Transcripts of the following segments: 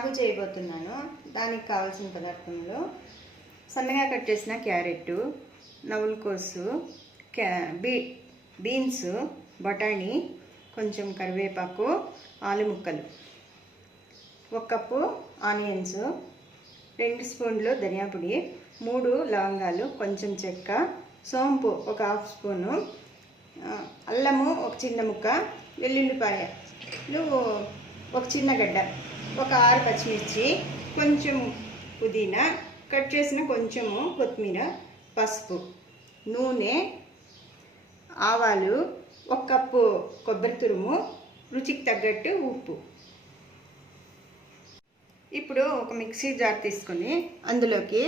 సాగు చేయబోతున్నాను. దానికి కావాల్సిన పదార్థములు సన్నగా కట్ చేసిన క్యారెట్, నవ్వులకోసు, బీన్స్, బఠానీ, కొంచెం కరివేపాకు, ఆలు ముక్కలు, 1 కప్పు ఆనియన్స్, 2 స్పూన్లు ధనియా పొడి, 3 లవంగాలు, కొంచెం చెక్క, సోంపు 1 హాఫ్ స్పూను, అల్లము 1 చిన్న ముక్క, వెల్లుల్లిపాయలు 1 చిన్న గడ్డ, 6 పచ్చిమిర్చి, కొంచెం పుదీనా, కట్ చేసిన కొంచెము కొత్తిమీర, పసుపు, నూనె, ఆవాలు, 1 కప్పు కొబ్బరి తురుము, రుచికి తగ్గట్టు ఉప్పు. ఇప్పుడు ఒక మిక్సీ జార్ తీసుకొని అందులోకి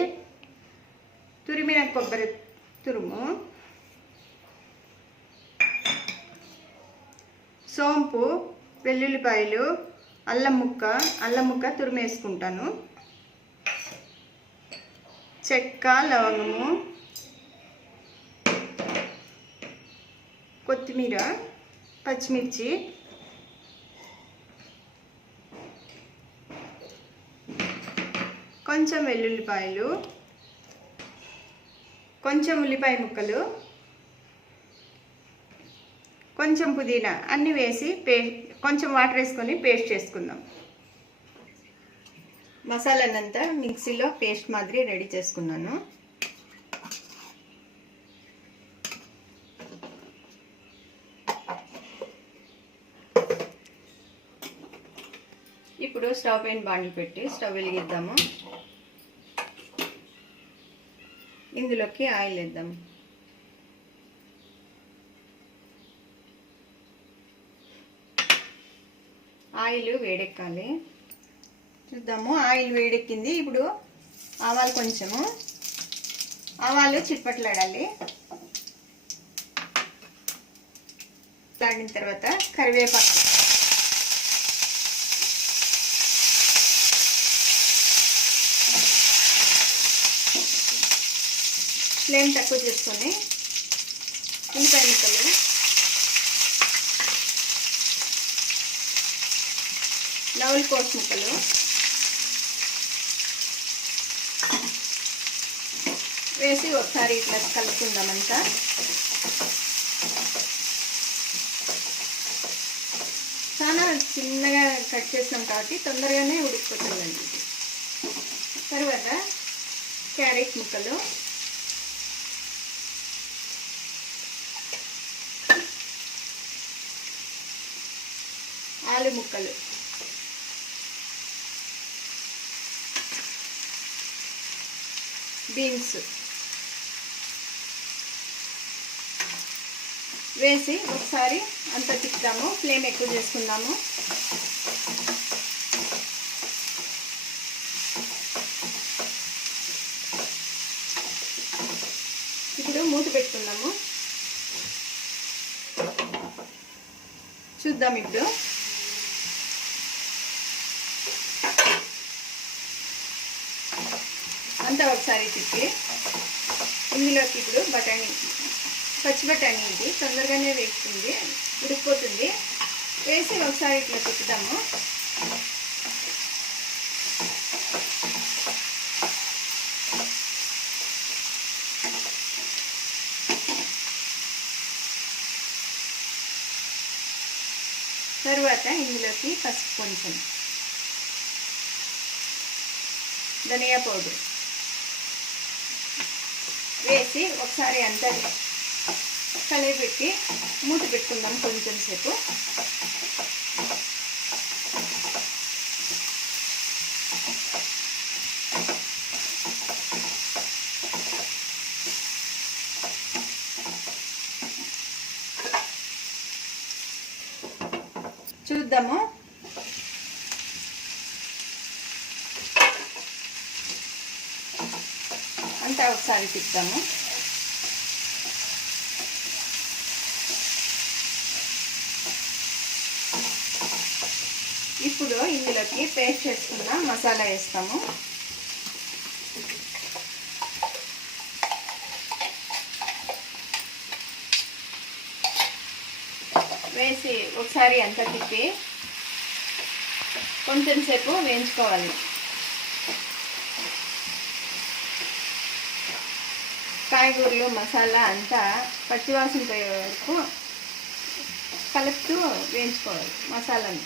తురిమిన కొబ్బరి తురుము, సోంపు, వెల్లుల్లిపాయలు, అల్లం ముక్క తురిమేసుకుంటాను, చెక్క, లవంగము, కొత్తిమీర, పచ్చిమిర్చి, కొంచెం వెల్లుల్లిపాయలు, కొంచెం ఉల్లిపాయ ముక్కలు, కొంచెం పుదీనా అన్నీ వేసి కొంచెం వాటర్ వేసుకొని పేస్ట్ చేసుకుందాం. మసాలానంతా మిక్సీలో పేస్ట్ మాదిరి రెడీ చేసుకున్నాను. ఇప్పుడు స్టవ్ పైన బాండిల్ పెట్టి స్టవ్ వెలిగిద్దాము. ఇందులోకి ఆయిల్ వేద్దాం. ఆయిల్ వేడెక్కాలి. చూద్దాము, ఆయిల్ వేడెక్కింది. ఇప్పుడు ఆవాలు కొంచెము, ఆవాలు చిట్పట్లాడాలి. ఆడిన తర్వాత కరివేపాకు, ఫ్లేమ్ తక్కువ చేసుకొని ఉల్లిపాయ ముక్కలు, నవ్వులకోసు ముక్కలు వేసి ఒకసారి ఇట్లా కలుపుకుందామంతా. చాలా చిన్నగా కట్ చేసినాం కాబట్టి తొందరగానే ఉడికిపోతుందండి. తర్వాత క్యారెట్ ముక్కలు, ఆలు ముక్కలు, బీన్స్ వేసి ఒకసారి అంతా తిప్పుదాము. ఫ్లేమ్ ఎక్కువ చేసుకుందాము. ఇప్పుడు మూత పెట్టుకుందాము. చూద్దాం. ఇప్పుడు అంతా ఒకసారి తిప్పి ఇందులోకి ఇప్పుడు పచ్చి బఠానీ, ఇది తొందరగానే వేస్తుంది, ఉడికిపోతుంది. వేసి ఒకసారి ఇట్లా తిప్పుదాము. తర్వాత ఇందులోకి పసుపు, కొంచెం ధనియా పౌడర్ వేసి ఒకసారి అంతా కలిపెట్టి మూత పెట్టుకుందాం కొంచెం సేపు. చూద్దాము. అంతా ఒకసారి తిప్పుదాము. ఇప్పుడు ఇందులోకి పేస్ట్ చేసుకున్న మసాలా వేస్తాము. వేసి ఒకసారి అంతా తిప్పి కొంచెం సేపు వేయించుకోవాలి. కాయగూరలు మసాలా అంతా పచ్చివాసన పోయే వరకు కలుపుతూ వేయించుకోవాలి మసాలాని.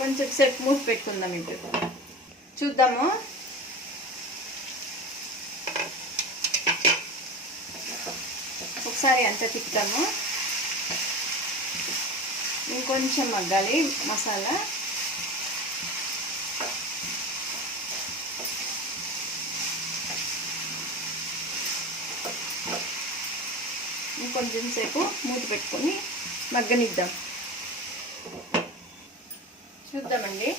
కొంచెం సేపు మూసి పెట్టుకుందాం. ఇప్పుడు చూద్దాము. ఒకసారి అంతా తిప్పుతాము. ఇంకొంచెం మగ్గాలి మసాలా. ఇంకొంచెం సేపు మూత పెట్టుకొని మగ్గనిద్దాం. చూద్దామండి.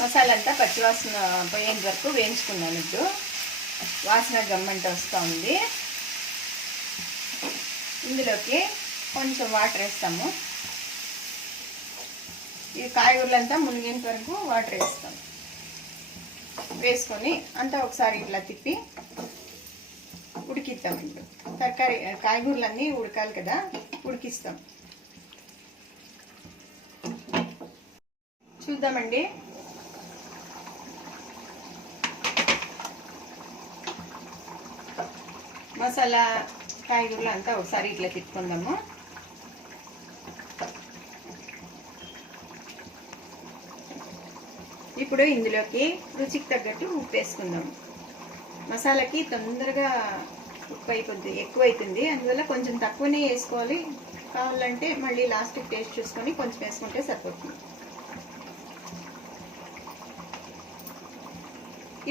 మసాలా అంతా పచ్చివాసన పోయేంత వరకు వేయించుకున్నాను. ఇప్పుడు వాసన గమ్మంట వస్తూ ఉంది. ఇందులోకి కొంచెం వాటర్ వేస్తాము. ఈ కాయగూరలంతా మునిగేంత వరకు వాటర్ వేస్తాము. వేసుకొని అంతా ఒకసారి ఇట్లా తిప్పి ఉడికిస్తాం. ఇప్పుడు తరకారీ కాయగూరలన్నీ ఉడకాలి కదా, ఉడికిస్తాం. చూద్దామండి. మసాలా కాయగూరలు అంతా ఒకసారి ఇట్లా తిప్పుకుందాము. ఇప్పుడు ఇందులోకి రుచికి తగ్గట్టు ఉప్పు వేసుకుందాం. మసాలాకి తొందరగా ఉప్పు అయిపోద్ది, ఎక్కువ అవుతుంది. అందువల్ల కొంచెం తక్కువనే వేసుకోవాలి. కావాలంటే మళ్ళీ లాస్ట్కి టేస్ట్ చూసుకొని కొంచెం వేసుకుంటే సరిపోతుంది.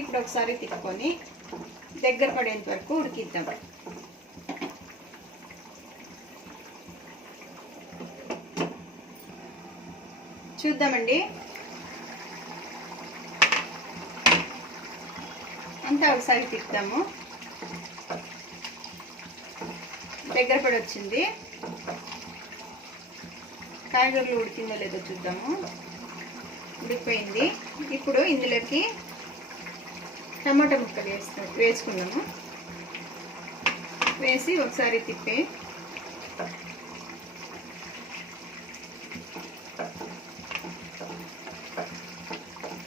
ఇప్పుడు ఒకసారి తిప్పుకొని దగ్గర పడేంత వరకు ఉడికిద్దాం. చూద్దామండి. అంతా ఒకసారి తిప్పుతాము. దగ్గర పడి వచ్చింది. కాయగూరలు ఉడికిందో లేదో చూద్దాము. ఉడికిపోయింది. ఇప్పుడు ఇందులోకి టమాటా ముక్కలు వేసుకున్నాము. వేసి ఒకసారి తిప్పి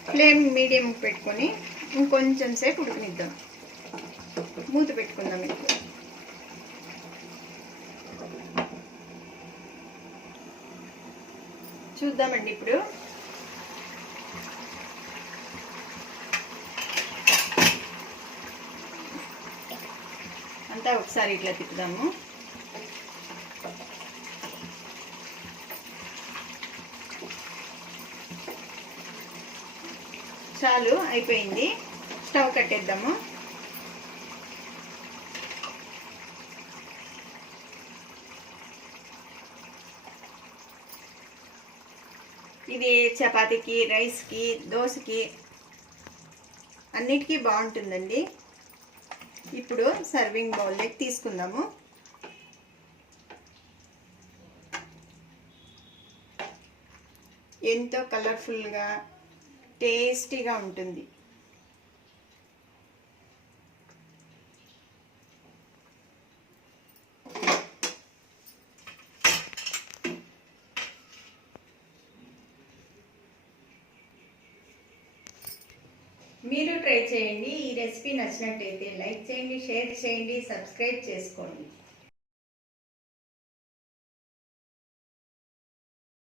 ఫ్లేమ్ మీడియం పెట్టుకొని ఇంకొంచెం సేపు ఉడకనిద్దాం. మూత పెట్టుకుందాం. ఇప్పుడు చూద్దామండి. ఇప్పుడు అంతా ఒకసారి ఇట్లా తిప్పుదాము. చాలు, అయిపోయింది. స్టవ్ కట్టేద్దాము. ఇది చపాతీకి, రైస్కి, దోశకి అన్నిటికీ బాగుంటుందండి. ఇప్పుడు సర్వింగ్ బౌల్లోకి తీసుకుందాము. ఎంతో కలర్ఫుల్గా టేస్టీగా ఉంటుంది. మీరు ట్రై చేయండి. ఈ రెసిపీ నచ్చినట్టయితే లైక్ చేయండి, షేర్ చేయండి, సబ్స్క్రైబ్ చేసుకోండి.